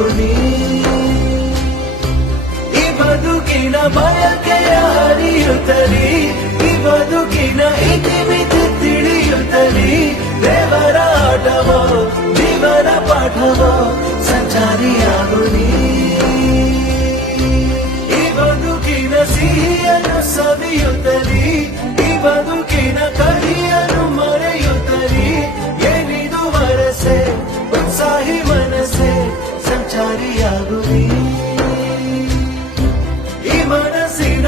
ಸಂಚಾರಿಯಾಗುನಿ ಈ ಬದುಕಿನ ಬಯಕೆಯ ಹರಿಯುತ್ತಲಿ ಈ ಬದುಕಿನ ಇತಿಮಿತಿ ತಿಳಿಯುತ್ತಲಿ ದೇವರ ಆಟವೋ ಜೀವನ ಪಾಠವೋ ಸಂಚಾರಿಯಾಗುನಿ ಈ ಬದುಕಿನ ಸಿಹಿಯನ್ನು ಸವಿಯುತ್ತಲಿ ಈ ಬದುಕಿನ ಕಹಿಯನ್ನು ಮರೆಯುತ್ತಲಿ ಏನಿದು ವರಸೆ ಉತ್ಸಾಹಿ ಮನಸ್ಸೆ ಸಂಚಾರಿಯಾಗುನಿ ಈ ಮನಸ್ಸಿನ